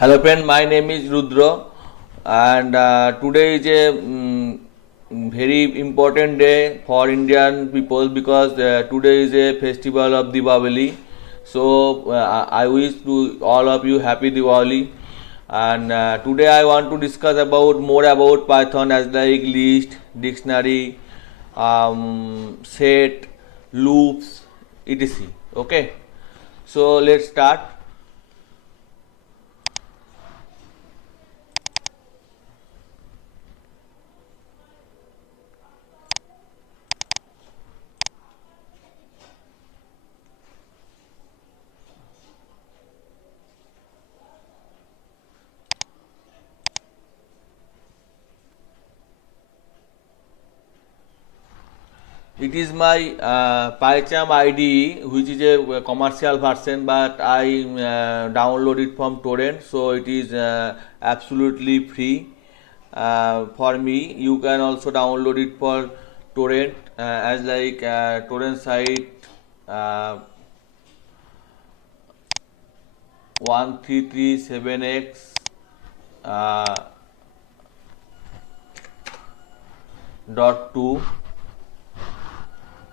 Hello friend, my name is Rudra and today is a very important day for Indian people because today is a festival of Diwali. So I wish to all of you happy Diwali. And today I want to discuss about more about Python as like list, dictionary, set, loops, etc. Okay, so let's start. It is my PyCharm IDE, which is a commercial version, but I download it from torrent, so it is absolutely free for me. You can also download it for torrent as like torrent site 1337x uh, .2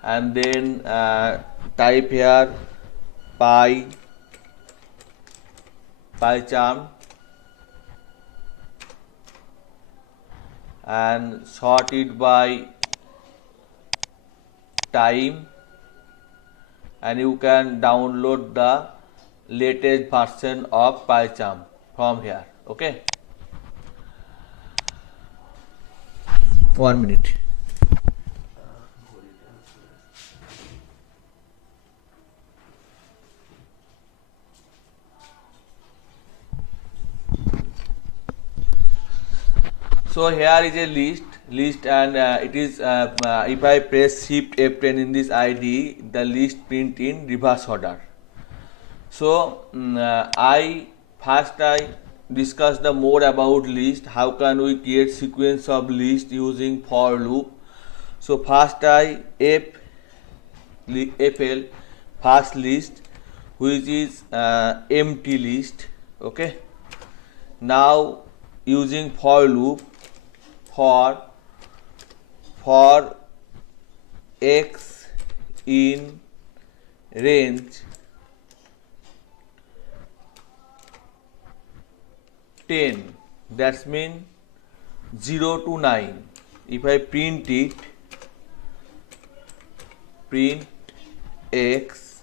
and then type here PyCharm and sort it by time, and you can download the latest version of PyCharm from here. Okay, 1 minute. So here is a list and it is if I press shift F10 in this ID, the list print in reverse order. So I discuss the more about list, how can we create sequence of list using for loop. So first I FL first list, which is empty list. Okay, now using for loop for x in range 10, that's mean 0 to 9. If I print x,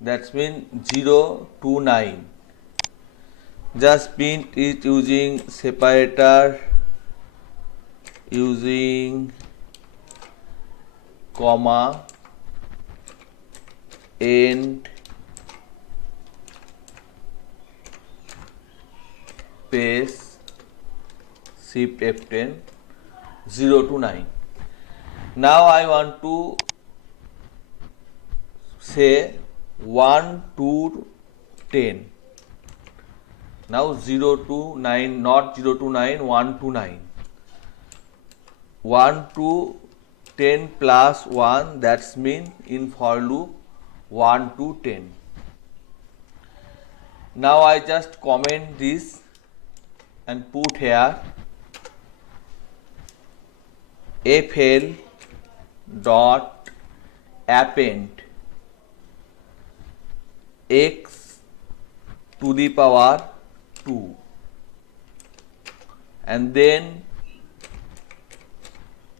that's mean 0 to 9. Just print it using separator, using comma, end, space, shift F10, 0 to 9. Now I want to say 1 to 10. Now 0 to 9, not 0 to 9, 1 to 9. 1 to 10 plus 1, that's mean in for loop 1 to 10. Now I just comment this and put here fl dot append x to the power 2 and then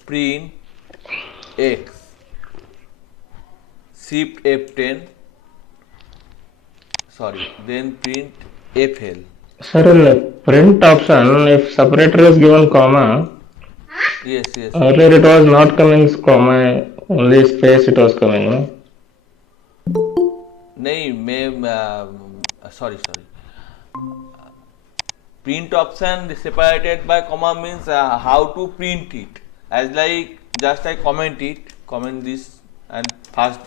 print x, shift F10, then print fl. Sir, in the print option, if separator is given comma, Yes. earlier it was not coming comma, only space it was coming, no? नहीं मैं sorry print option separated by comma means how to print it, as like just I comment this and first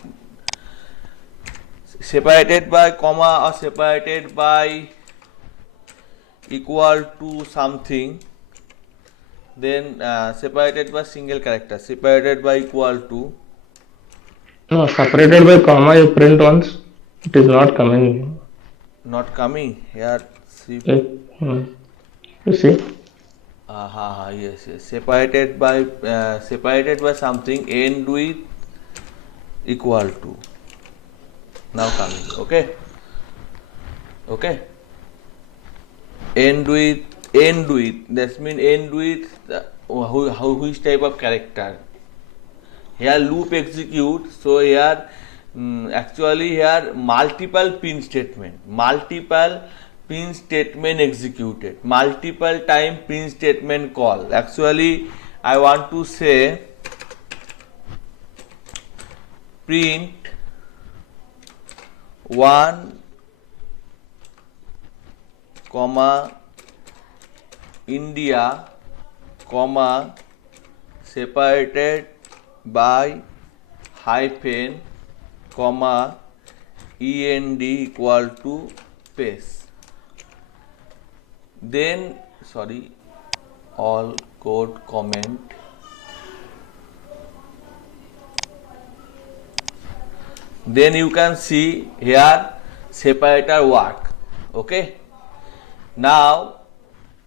separated by comma or separated by equal to something, then separated by single character, separated by equal to. No, separated by comma you print once, it is not coming. not coming here. See, You see? yes, yes. Separated by something. End with equal to. Now coming. Okay. Okay. End with. That means end with which type of character. Here loop execute. So here actually here multiple print statement executed, multiple time print statement call. Actually I want to say print 1 comma India comma separated by hyphen comma end equal to space. Then all code comment. Then you can see here separator work. Okay. Now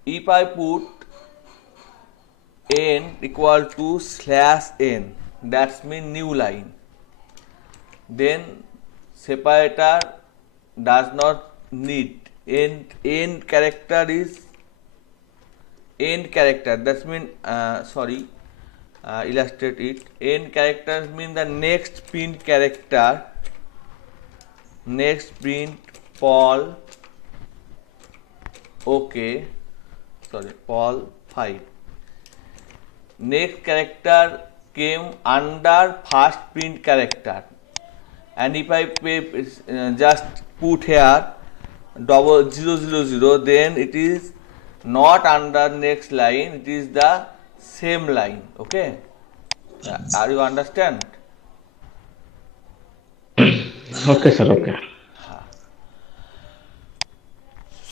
if I put n equal to /n, that's mean new line, then separator does not need end character is end character, that's mean illustrate it. End characters mean the next print character, next print Paul Paul 5. Next character came under first print character, and if I just put here 0000, then it is not under next line, it is the same line. Okay, are you understand? Okay, sir. Okay.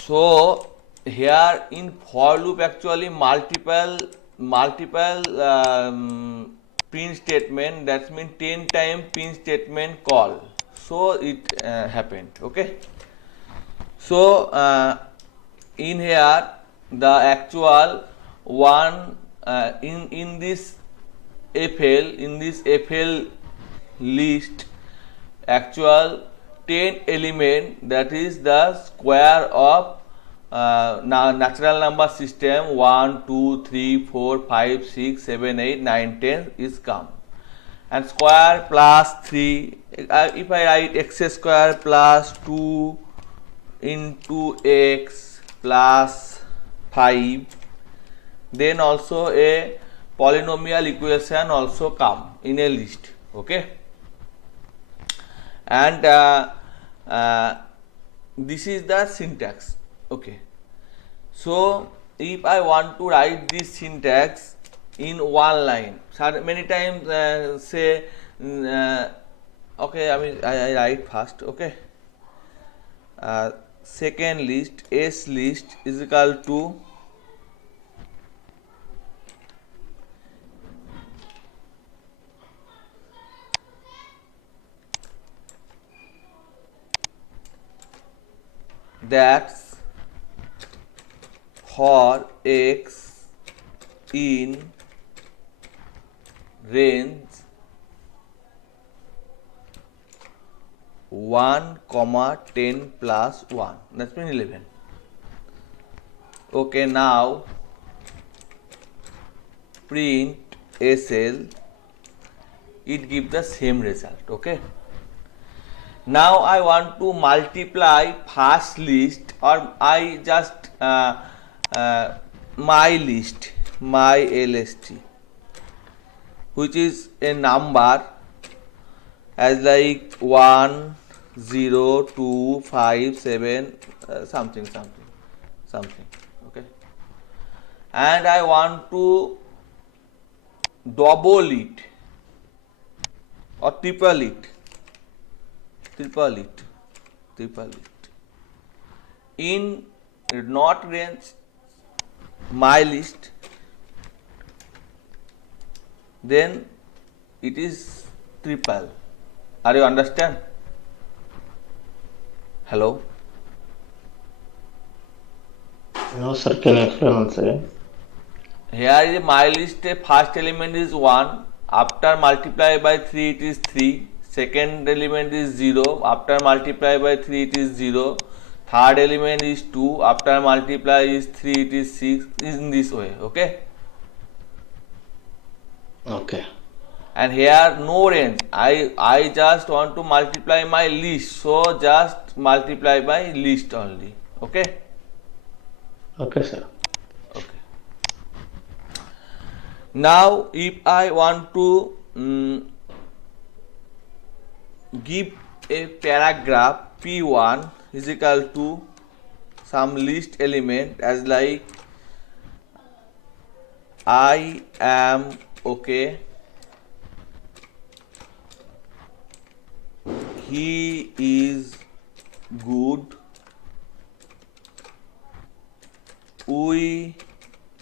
So here in for loop actually multiple print statement, that means 10 time print statement call. So it happened. Okay. So in here the actual one in this FL list, actual 10 element, that is the square of natural number system 1 2 3 4 5 6 7 8 9 10 is come, and square plus 3, if I write x square plus 2 into x plus 5, then also a polynomial equation also come in a list. Okay, and this is the syntax. Okay, so if I want to write this syntax in one line, many times say okay, I write first. Okay, second list s list is equal to that's for x in range 1 comma 10 plus 1, that's mean 11. Okay, now print SL, it gives the same result. Okay, now I want to multiply first list, or I just my list, my LST, which is a number as like 1 0 2 5 7 something. Okay, and I want to double it or triple it in not range my list, then it is triple. Are you understand? Hello? No, sir. Can you explain once again? Here is my list. First element is 1. After multiply by 3 it is 3. Second element is 0. After multiply by 3 it is 0. Third element is 2. After multiply is 3 it is 6. In this way. Okay. Okay. And here no range. I just want to multiply my list. So just multiply by list only. Okay. Okay, sir. Okay. Now if I want to give a paragraph P1 is equal to some list element as like I am okay, he is good, we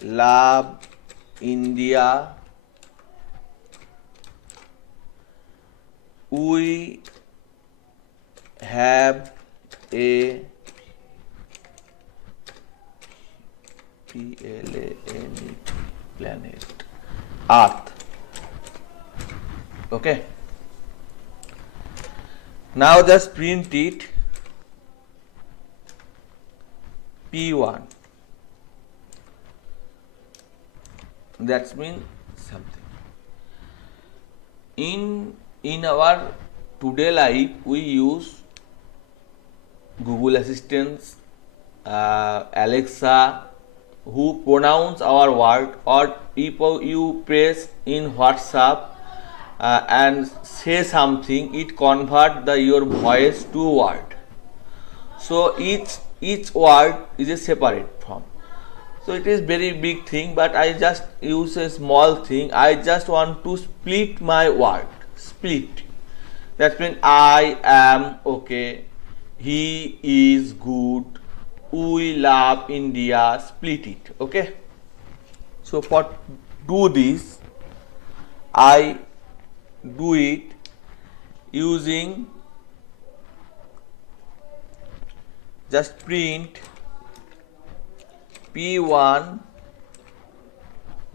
love India, we have a planet Earth. Okay. Now just print it P1. That means something. In our today life we use Google Assistants, Alexa, who pronounce our word, or if you press in WhatsApp and say something, it convert your voice to word. So each word is a separate form. So it is very big thing, but I just use a small thing. I just want to split my word. Split. That means I am okay. He is good. We love India. Split it. Okay. So for do this, I do it using just print P1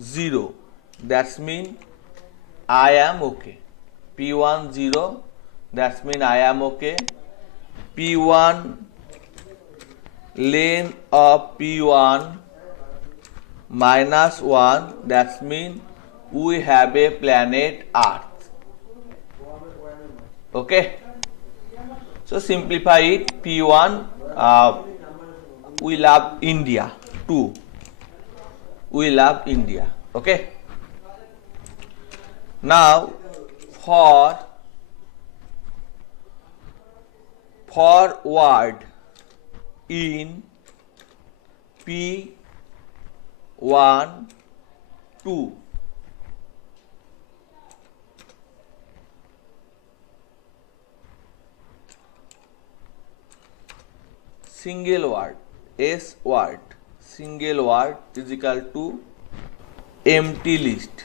0. That's mean I am okay. P1 0. That's mean I am okay. P1 length of P1 minus 1. That's mean we have a planet Earth. Okay. So simplify it. P1 we love India. 2 we love India. Okay. Now for word in P1 2 single word S word single word is equal to empty list.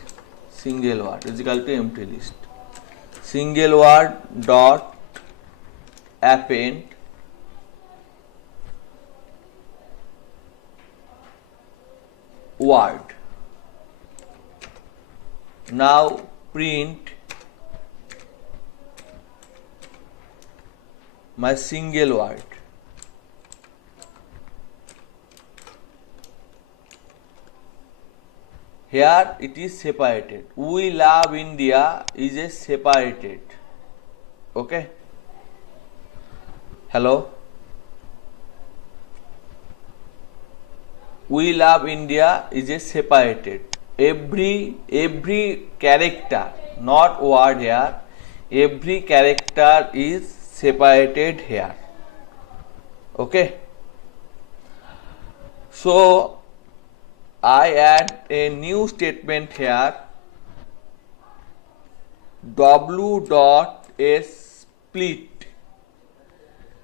Single word is equal to empty list. Single word dot append word. Now print my single word. Here it is separated. We love India is a separated. Okay. Hello. We love India is a separated. Every character, not word here. Every character is separated here. Okay. So I add a new statement here. W dot S split.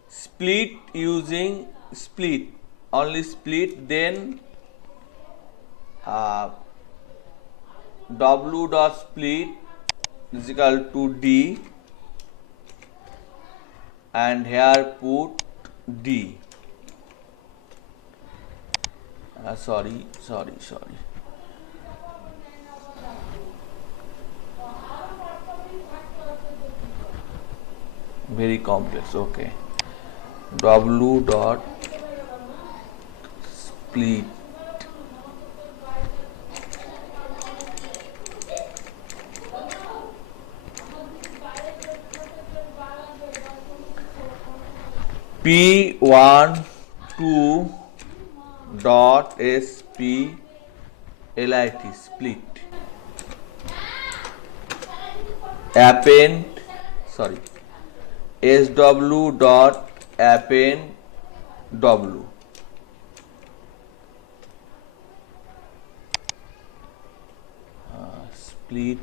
Split using split. Only split, then W dot split is equal to D, and here put D. Sorry. Very complex. Okay. W dot split P1 2 dot SP lit split append sorry SW dot append W split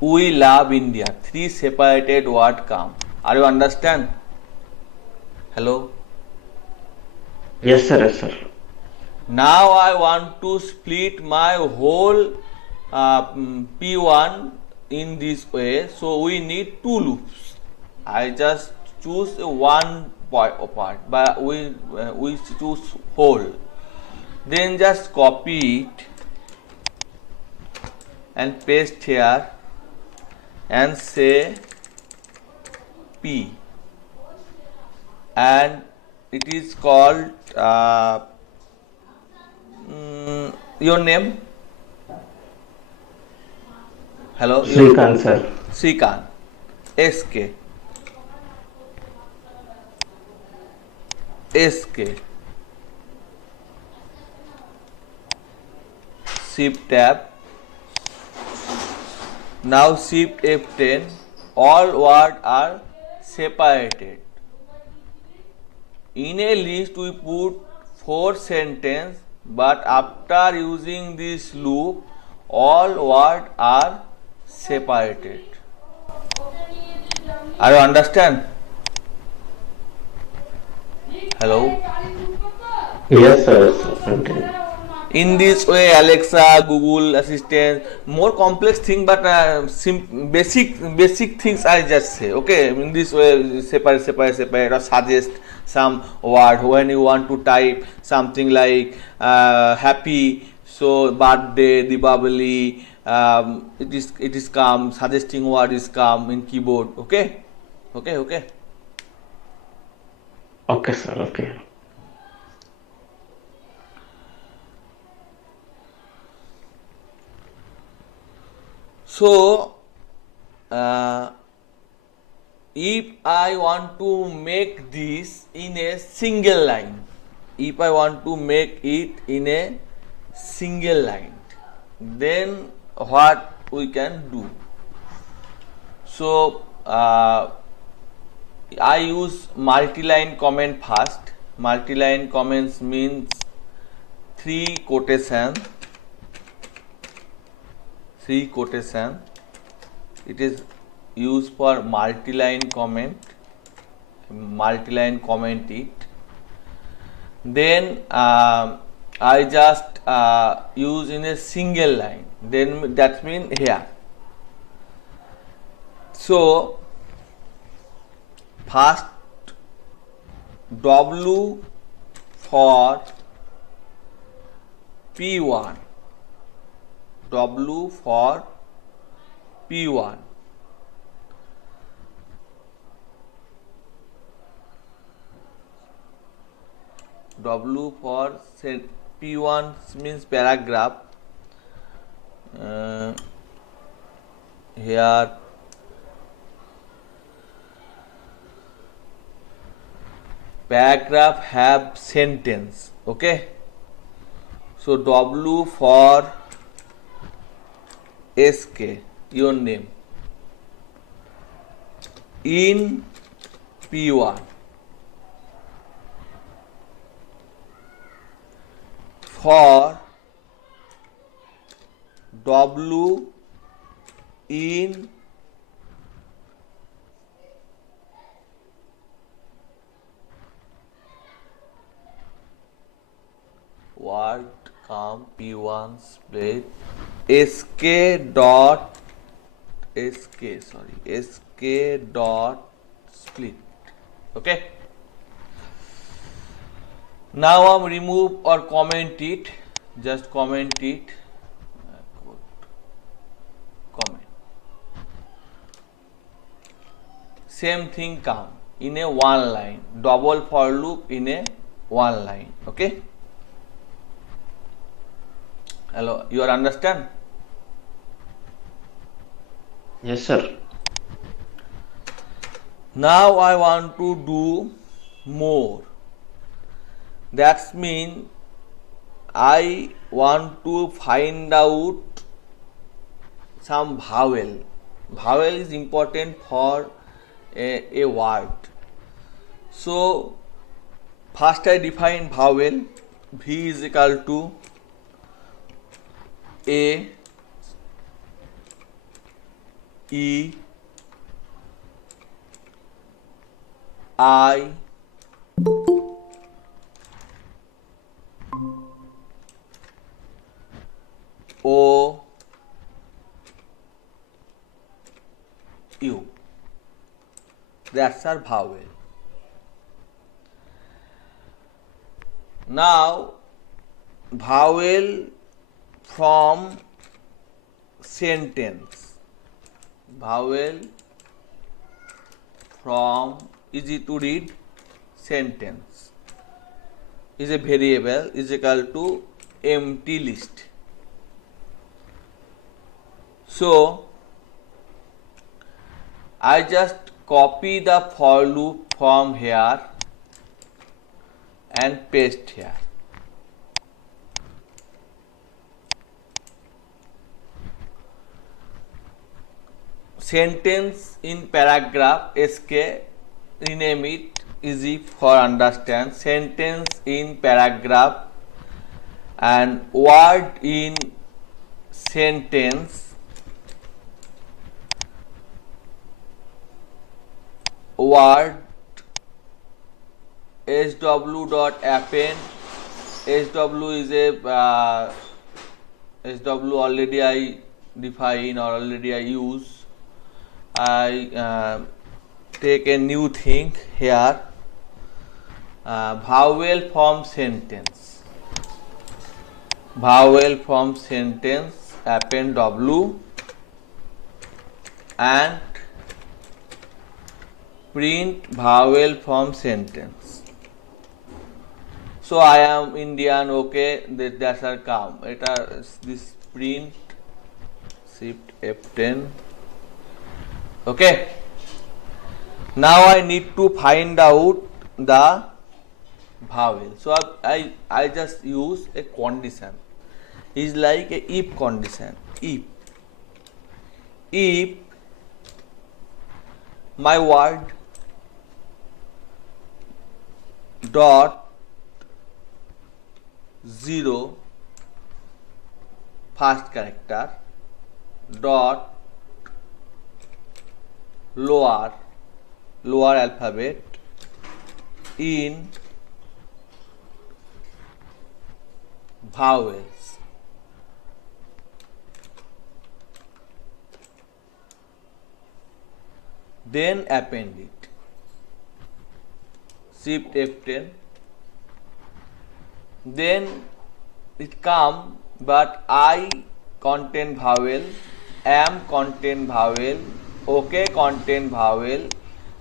we love India. Three separated word come. Are you understand? Hello. Yes, sir. Yes, sir. Now I want to split my whole P1 in this way. So we need two loops. I just choose one part, but we choose whole. Then just copy it and paste here and say P, and it is called your name. Hello, Srikant, sir. Srikant. SK. Shift tab. Now shift F10. All words are separated. In a list we put 4 sentences, but after using this loop, all words are separated. Are you understand? Hello. Yes, sir. Yes, sir. Okay. In this way, Alexa, Google Assistant, more complex thing, but basic things I just say. Okay, in this way, separate, or suggest some word when you want to type something like happy. So birthday, Deepavali, it is come. Suggesting word is come in keyboard. Okay. Okay, sir. Okay. So, if I want to make this in a single line, then what we can do? So, I use multi-line comment first. Multi-line comments means three quotation. It is used for multi-line comment it. Then I just use in a single line. Then that means here. So first W for P1. W for P1. W for P1 means paragraph. Here paragraph have sentence. Okay. So W for SK, your name, in P1. For W in word come P1 split SK dot split. Okay. Now I'm remove or comment it. Just comment it. Comment. Same thing come in a one line. Double for loop in a one line. Okay. Hello, you are understand? Yes, sir. Now I want to do more. That's mean I want to find out some vowel. Vowel is important for a word. So first I define vowel. V is equal to A, E, I, O, U. That's our vowel. Now vowel from sentence. Vowel from easy to read sentence is a variable is equal to empty list. So I just copy the for loop from here and paste here. Sentence in paragraph SK, rename it easy for understand. Sentence in paragraph and word in sentence, word sw dot append. Sw is a sw already I define or already I use. I take a new thing here. Vowel from sentence. Vowel from sentence append w and print vowel from sentence. So I am Indian, okay, that's our come. This print shift F10. Okay. Now I need to find out the vowel. So I just use a condition. It's like a if condition. If my word dot 0 first character dot lower alphabet in vowels, then append it. Shift F10. Then it come, but I contain vowel, am contain vowel, okay contain vowel,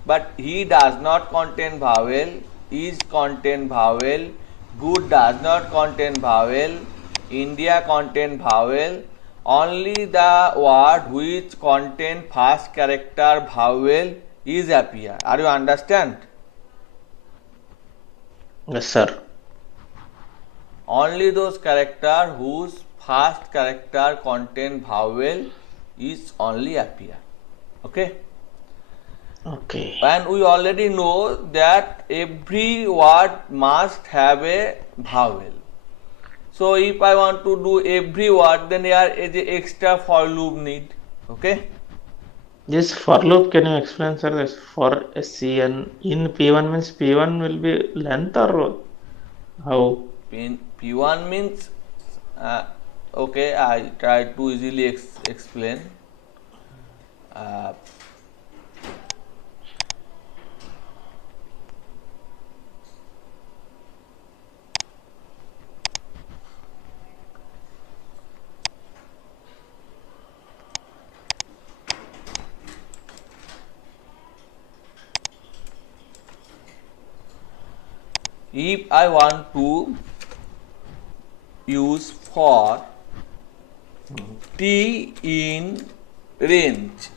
but he does not contain vowel, is contain vowel, good does not contain vowel, India contain vowel. Only the word which contain first character vowel is appear. Are you understand? Yes, sir. Only those character whose first character contain vowel is only appear. Okay. Okay. And we already know that every word must have a vowel. So if I want to do every word, then here is a extra for loop need. Okay. This for loop, can you explain, sir? This for SCN in P1 means P1 will be length or how? P1 means okay, I try to easily explain. Uh, if I want to use for t in range,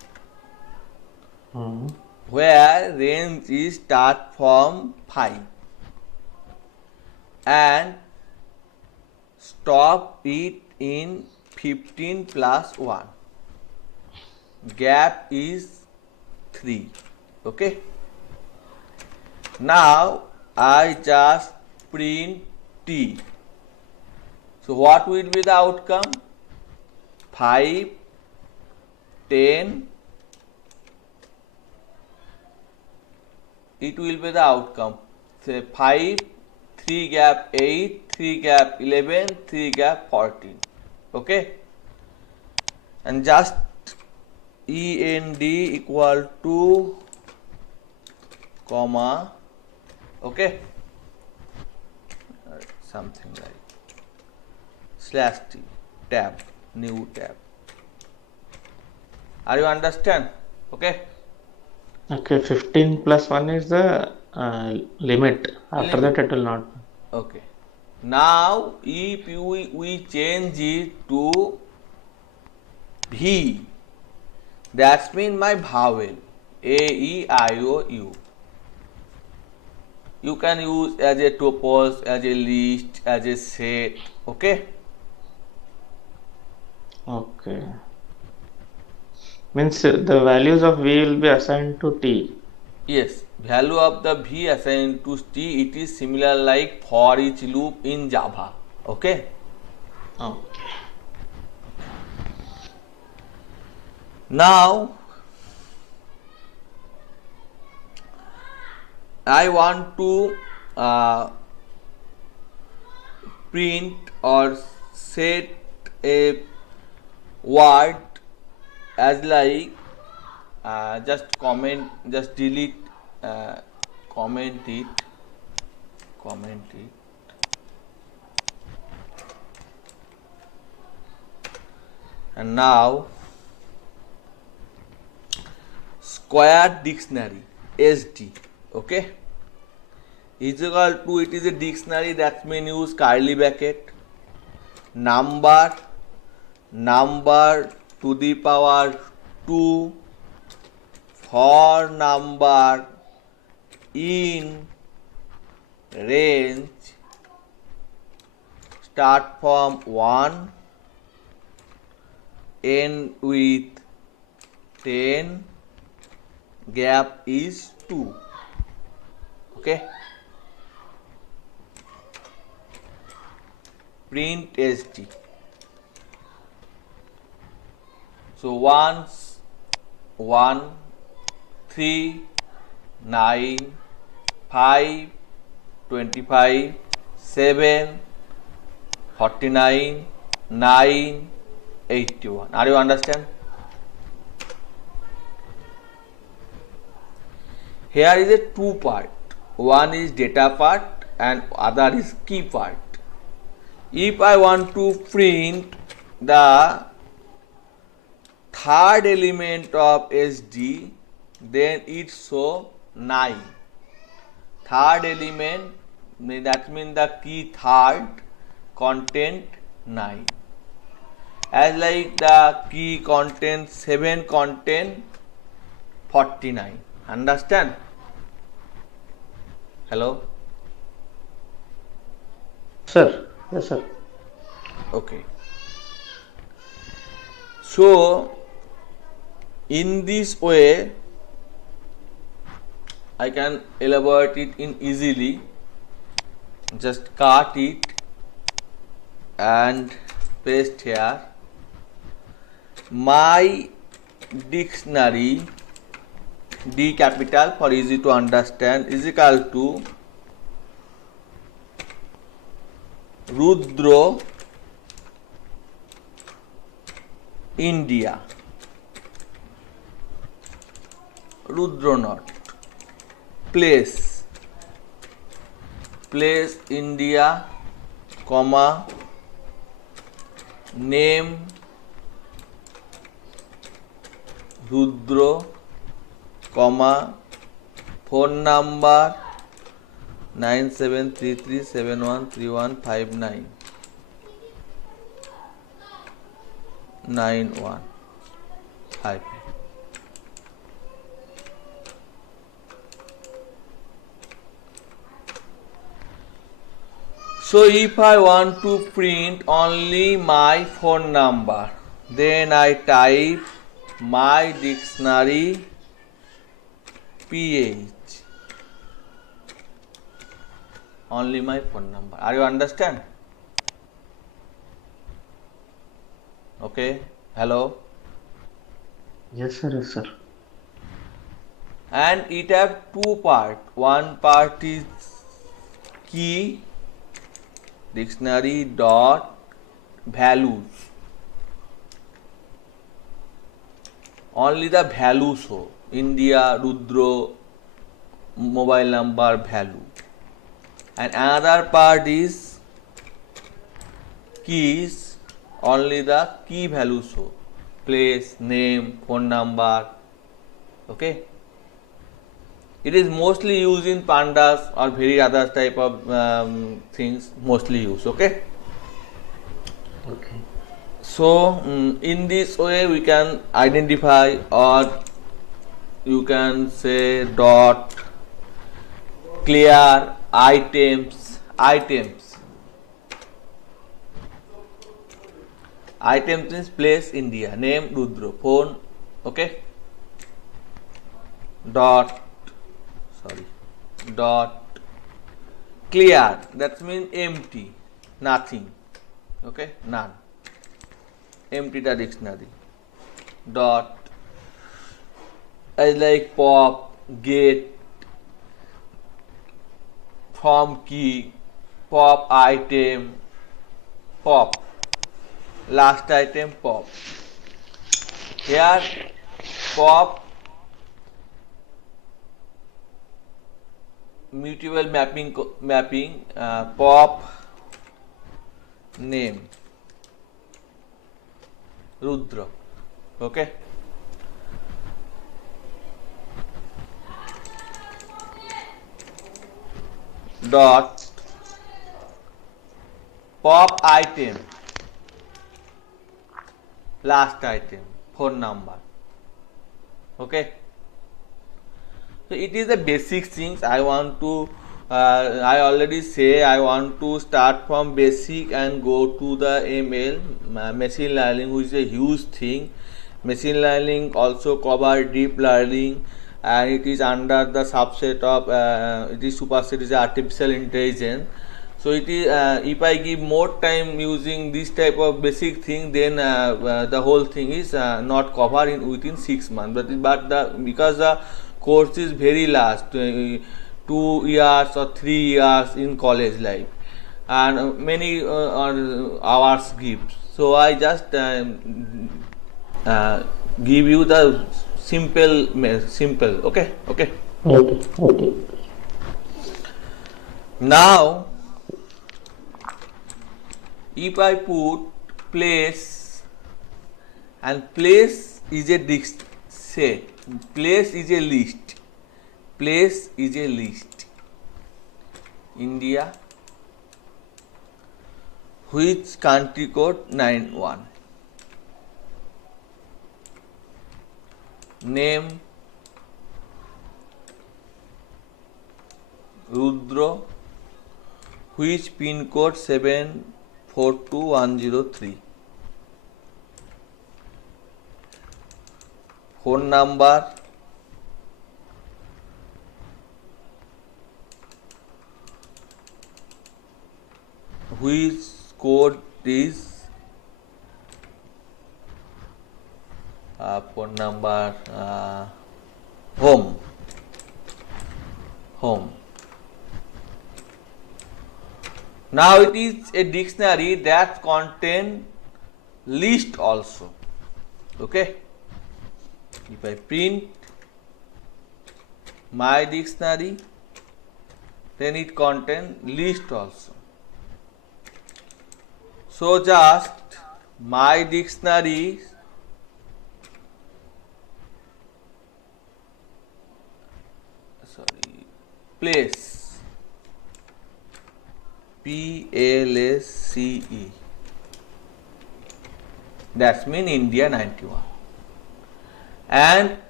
Hmm. where range is start from 5 and stop it in 15 plus 1, gap is 3. Okay, now I just print t. So what will be the outcome? 5, 10, it will be the outcome. Say 5, 3 gap 8, 3 gap 11, 3 gap 14. Okay, and just END equal to comma, okay, something like slash t, tab, new tab. Are you understand? Okay. Okay, 15 plus 1 is the limit. After Limit. that, it will not. Okay. Now, if we change it to V, that's mean my vowel A, E, I, O, U. You can use as a tuples, as a list, as a set. Okay. Okay. Means the values of V will be assigned to T. Yes. Value of the V assigned to T, it is similar like for each loop in Java. Okay. Okay. Now, I want to print or set a word as like just comment, just delete, comment it, and now square dictionary SD, okay, is equal to, it is a dictionary, that means use curly bracket, number to the power 2 for number in range start from 1 end with 10, gap is 2. Okay, print SD. So 1, 3, 9, 5, 25, 7, 49, 9, 81. Are you understand? Here is a two part. One is data part and other is key part. If I want to print the third element of SD, then it show 9. Third element, that means the key third content 9. As like the key content 7 content 49. Understand? Hello? Sir, yes, sir. Okay. So, in this way, I can elaborate it in easily. Just cut it and paste here. My dictionary, D capital for easy to understand, is equal to Rudra India, Rudra place India, comma, name Rudra, comma, phone number 9733713159 915. So if I want to print only my phone number, then I type my dictionary PH. Only my phone number. Are you understand? Okay. Hello. Yes, sir. Yes, sir. And it have two part. One part is key dictionary dot values. Only the values ho. India, Rudro, mobile number value. And another part is keys, only the key values ho. Place, name, phone number. Okay. It is mostly used in pandas or very other type of things mostly used. Okay. Okay. So in this way we can identify, or you can say dot clear items means place India, name Rudra, phone. Okay. Dot dot clear, that means empty, nothing. Okay, none, empty the dictionary. Dot I like pop, get, from key, pop item, pop, last item pop. Here pop mutable mapping pop name Rudra. Okay. Dot pop item, last item, phone number. Okay. So it is the basic things I want to I already say I want to start from basic and go to the ML machine learning, which is a huge thing. Machine learning also cover deep learning, and it is under the subset of it is superset is artificial intelligence. So it is if I give more time using this type of basic thing, then the whole thing is not covered in within 6 months. But the because the course is very large, 2 years or 3 years in college life, and many hours give. So I just uh, give you the simple. Okay. Okay. Okay. Now if I put place, and place is a set, place is a list, India, which country code 91, name Rudra, which pin code 742103, phone number which code is phone number home. Now it is a dictionary that contain list also. Okay. If I print my dictionary, then it contain list also. So just my dictionary place PLSCE. That's mean India 91. And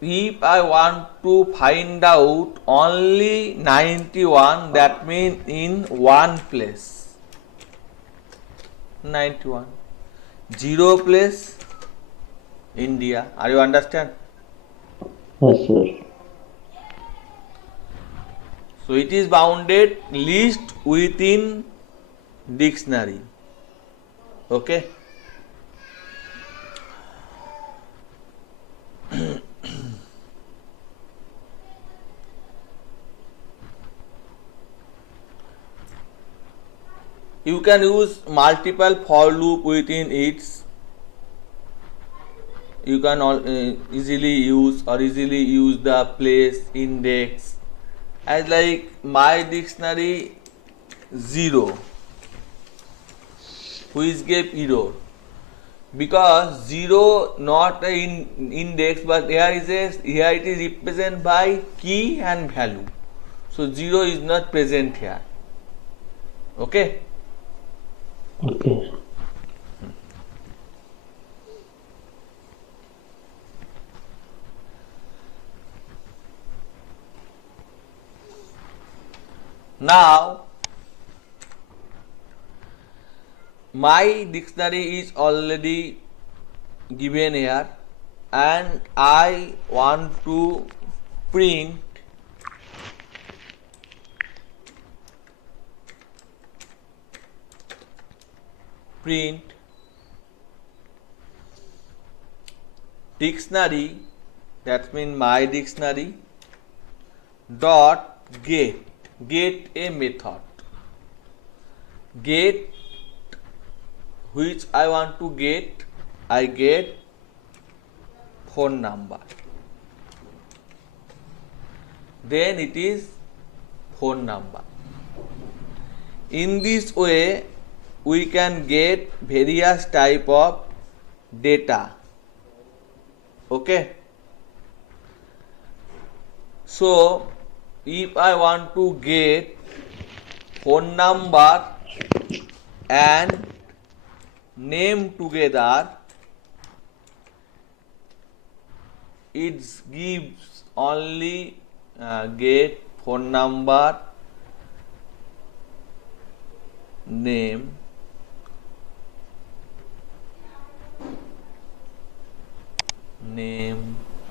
if I want to find out only 91, that means in one place. 91. Zero place, India. Are you understand? Yes, sir. So it is bounded list within dictionary. Okay. You can use multiple for loop within it. You can easily use the place index as like my dictionary 0, which gave error because 0 not in index, but here it is represented by key and value. So 0 is not present here. Okay. Okay. Now my dictionary is already given here and I want to print dictionary, that means my dictionary dot get a method, get which I want to get, I get phone number, then it is phone number. In this way we can get various type of data. Okay. So if I want to get phone number and name together, it gives only get phone number, name,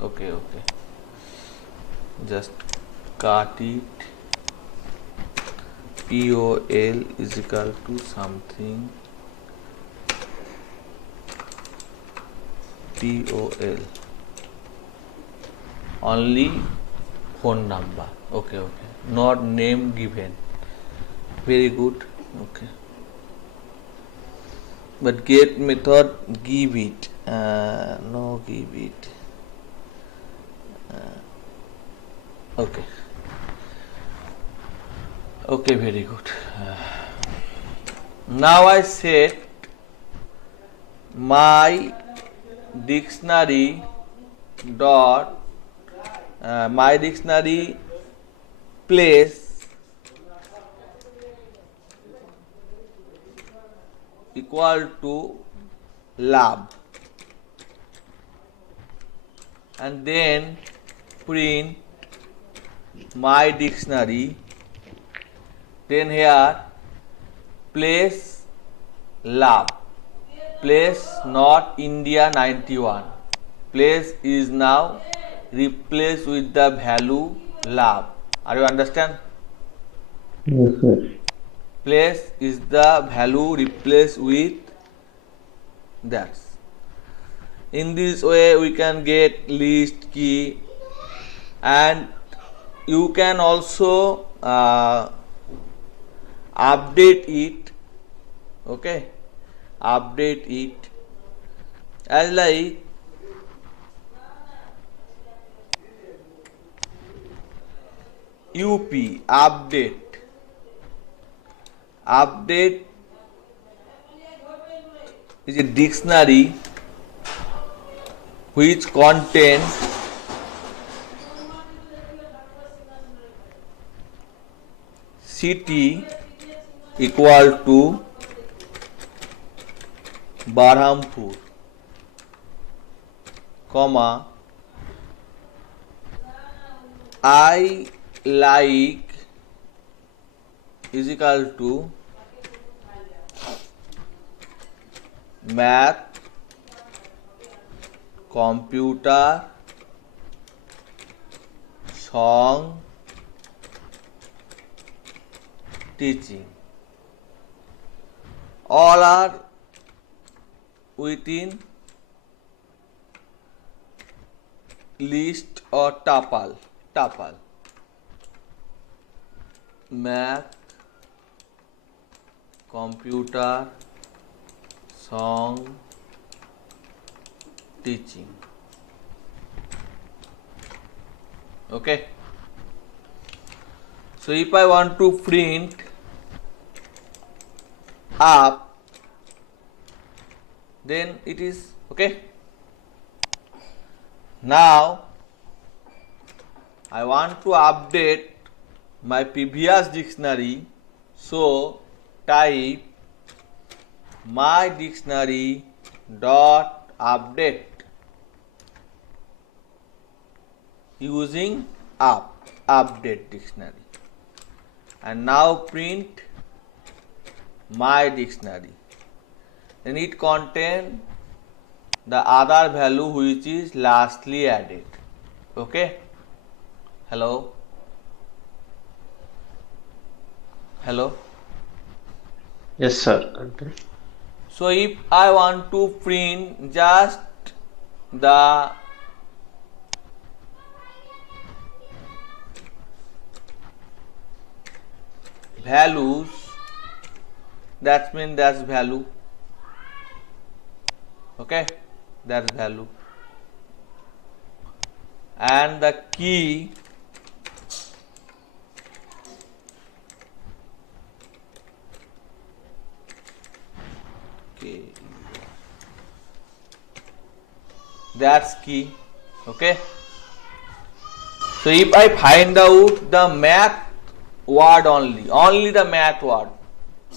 okay, just cut it, POL is equal to something, POL only phone number, okay, not name given, very good, okay, but get method give it, no give it, okay, very good. Now I set my dictionary dot my dictionary place equal to lab and then print my dictionary, then here place lab, place not India 91, place is now replaced with the value lab. Are you understand? Yes, sir. Place is the value replaced with that. In this way we can get list key and you can also update it, okay, update it as like UP update is a dictionary which contains city, equal to Barhampur, comma, I like is equal to math, computer, song, teaching. All are within list or tuple. Math, computer, song, teaching. Okay. So if I want to print up, then it is okay. Now I want to update my previous dictionary, so type my dictionary dot update using update dictionary, and now print my dictionary. Then it contain the other value which is lastly added. Okay. Hello. Yes, sir. Continue. So if I want to print just the values, that means that's value. Okay, that's value, and the key that's key. Okay. So if I find out the math word only the math word,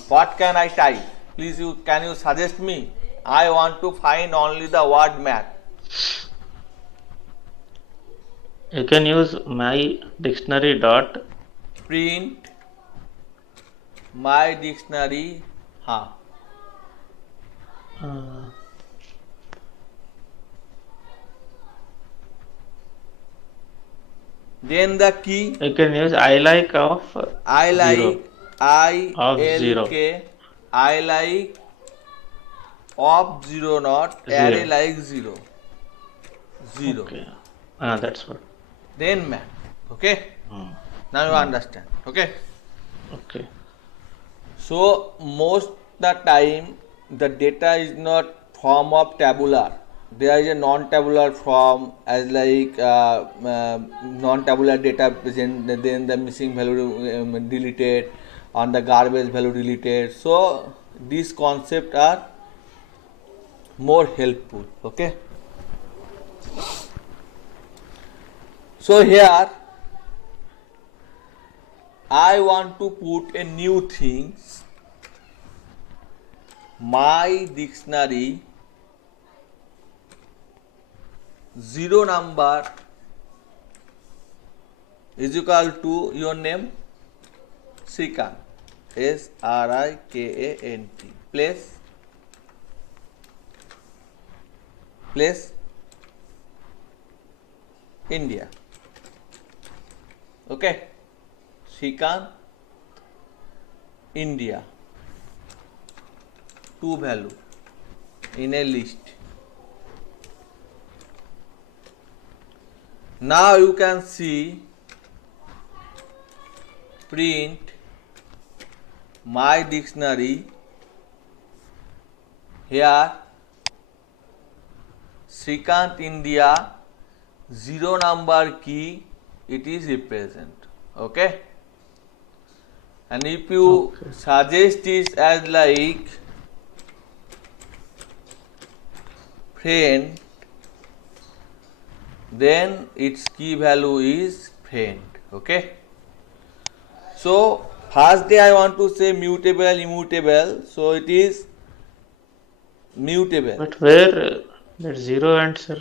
what can I type? Please, can you suggest me? I want to find only the word math. You can use my dictionary dot. Print my dictionary. Uh, Then the key you can use I like of I zero. like I Of L zero. K I like of 0 not array Zero. like 0. Okay. That's what. Then math. Okay. Now you understand. Okay. Okay. So most the time the data is not form of tabular. There is a non-tabular form as like non-tabular data present, then the missing value deleted, on the garbage value deleted. So these concepts are more helpful. Okay. So here I want to put a new thing. My dictionary 0 number is equal to your name Srikant, Srikant, place India. Okay, Srikant, India, 2 value in a list. Now you can see print my dictionary. Here Srikant India 0 number key it is represent. Okay. And if you suggest it as like friend, then its key value is friend. Okay. So First day I want to say mutable, immutable. So it is mutable. But where that zero ends, sir?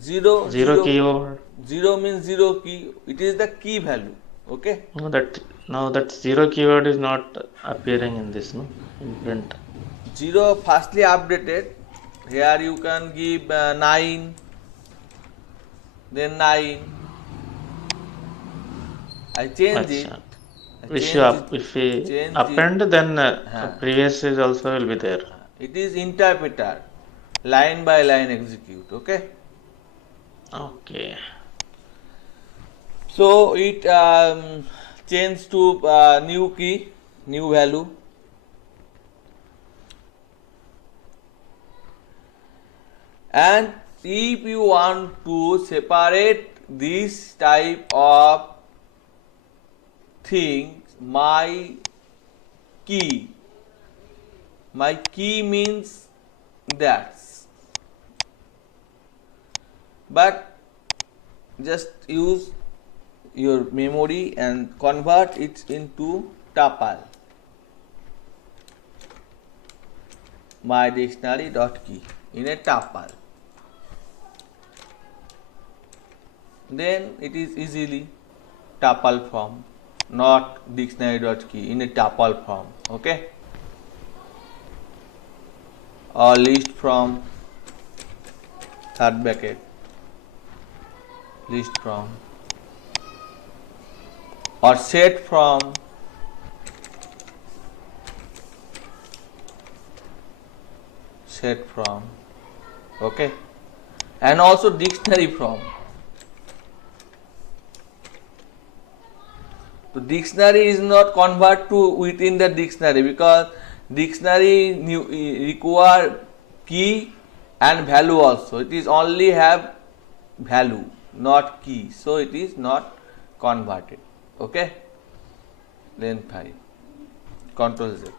Zero, Zero zero, keyword. zero means zero key. It is the key value. Okay. No, that zero keyword is not appearing in this, no, in print. Zero firstly updated. Here you can give 9, then 9. I change it. Acha. I If you change it. up, if we Change it. append, then Huh. previous is also will be there. It is interpreter. Line by line execute. Okay. Okay. So it change to new key, new value. And if you want to separate this type of things, my key means that, but just use your memory and convert it into tuple. My dictionary dot key in a tuple. Then it is easily tuple form, not dictionary dot key, in a tuple form. Okay. Or list from third bracket, list from, or set from, okay, and also dictionary from. So dictionary is not convert to within the dictionary, because dictionary require key and value also. It is only have value, not key, so it is not converted. Okay. Then 5. Control Z.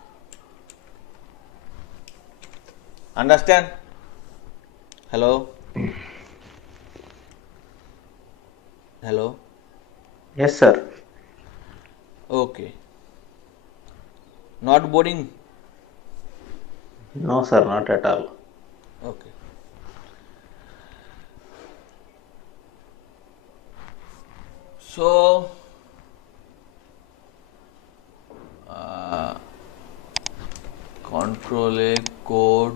Understand? Hello? Hello? Yes, sir. Okay. Not boring? No, sir, not at all. Okay. So, Control A, code,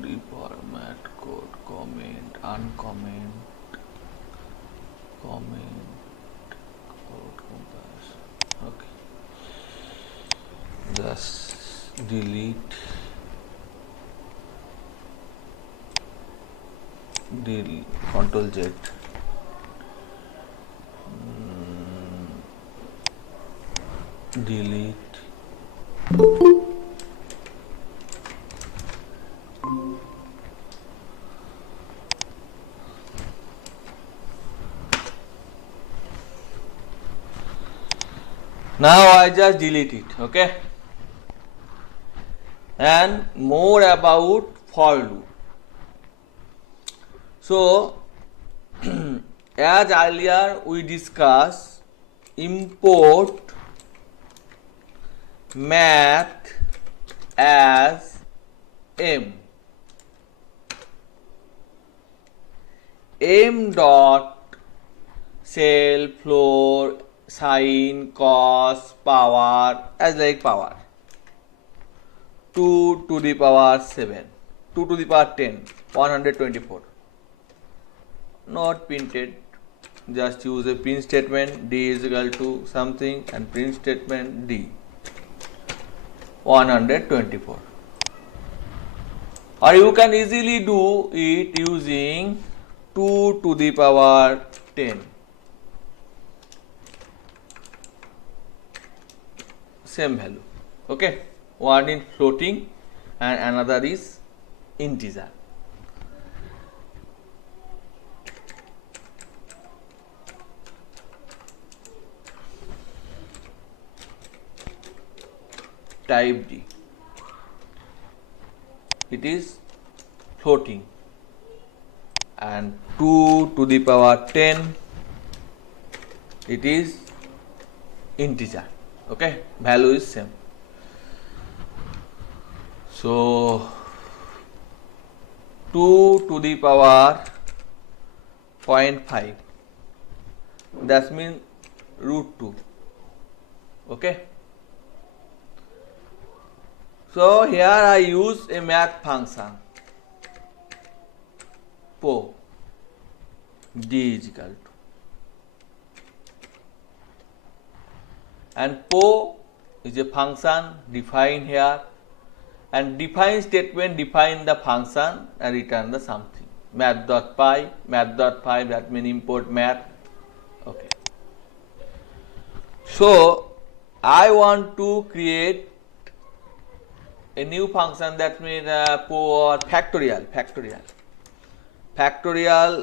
reformat, code, comment, uncomment, comment, code comparison. Okay. Just delete, Control Z. Delete. Now I just delete it. Okay. And more about for loop. So as earlier we discussed, import math as m dot cell, floor, sine, cos, power, as like power, 2 to the power 7, 2 to the power 10, 124. Not printed. Just use a print statement, d is equal to something, and print statement d, 124. Or you can easily do it using 2 to the power 10. Same value. Okay. One is floating and another is integer. Type D. It is floating, and 2 to the power 10, it is integer. Okay, value is same. So 2 to the power 0.5, that means root 2. Okay, so here I use a math function po, d is equal to, and po is a function defined here, and define statement define the function and return the something. Math.py, math.py, that means import math. Okay, so I want to create a new function, that means for factorial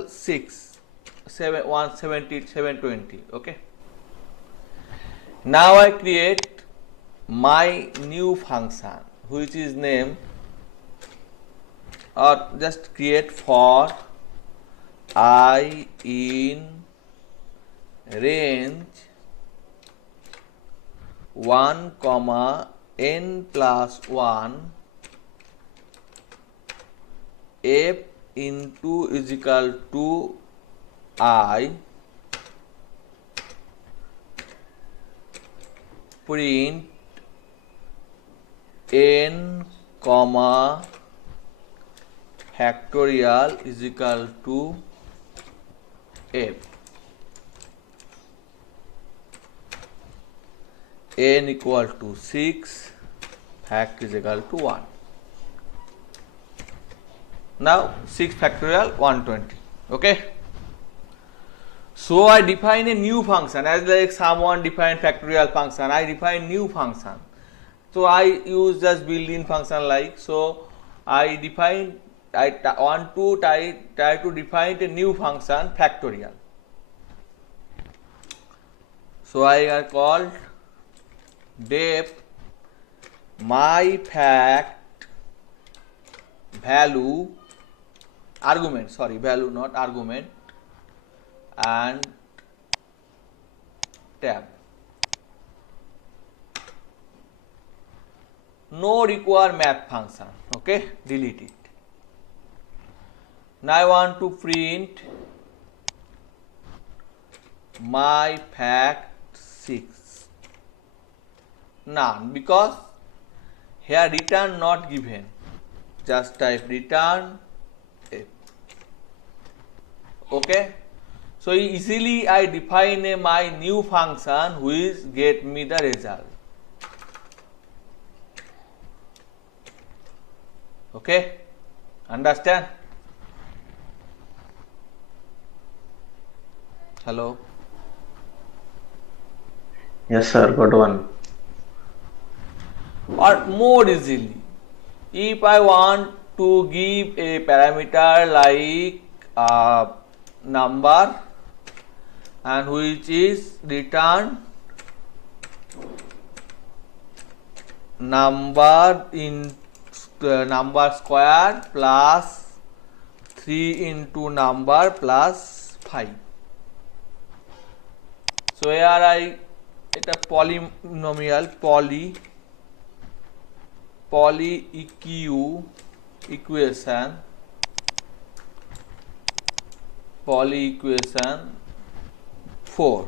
6 7 170 720. Okay, now I create my new function which is name, or just create for I in range 1 comma n plus 1 f into is equal to I print n comma factorial is equal to f, n equal to 6, fact is equal to 1. Now 6 factorial 120. Okay, so I define a new function, as like someone define factorial function, I define new function. So I use just built-in function like, so I want to try to define a new function factorial. So I called def my fact value argument, sorry, value not argument, and tab. No require math function. Okay, delete it. Now I want to print my fact 6, none, because here return not given, just type return f. Okay, so easily I define my new function which get me the result. Okay, understand? Hello. Yes, sir. Good one. Or more easily, if I want to give a parameter like number, and which is return number in number square plus 3 into number plus 5. So here I it a polynomial poly equation 4.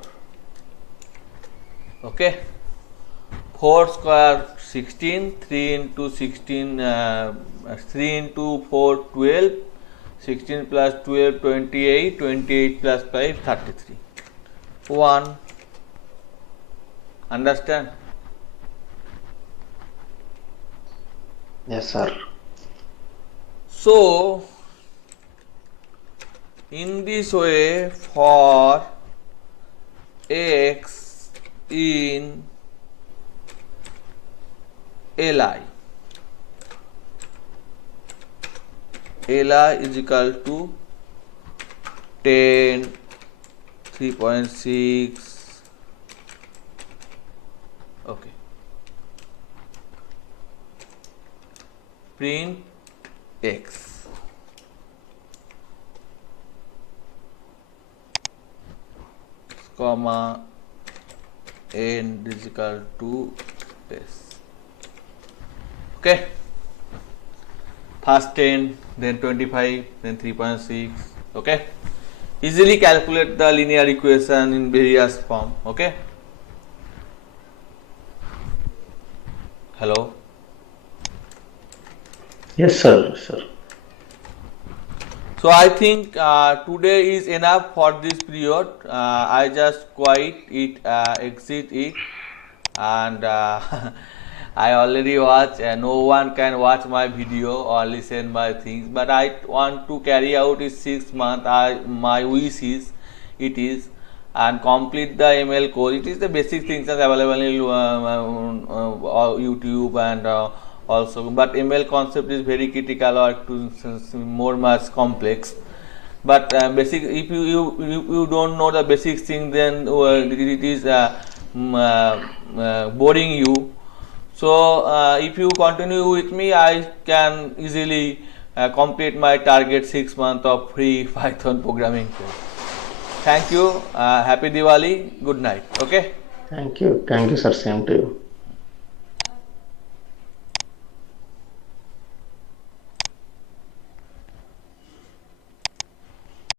Okay, 4 square 16, 3 into 16 3 into 4 12, 16 plus 12 28, 28 plus 5 33, 1. Understand? Yes, sir. So in this way, for x in Li is equal to 10, 3.6. Okay, print x, comma n is equal to this. Okay, first 10, then 25, then 3.6. Okay, easily calculate the linear equation in various form. Okay, hello. Yes, sir. Sir. So I think today is enough for this period. I just quit it, exit it, and I already watch. No one can watch my video or listen my things, but I want to carry out is 6 month. My wish is it is and complete the ML course. It is the basic things that available in YouTube and also, but ML concept is very critical or to more much complex. But basic, if you don't know the basic thing, then it is boring you. So if you continue with me, I can easily complete my target 6 months of free Python programming course. Thank you. Happy Diwali. Good night. Okay. Thank you. Thank you, sir. Same to you.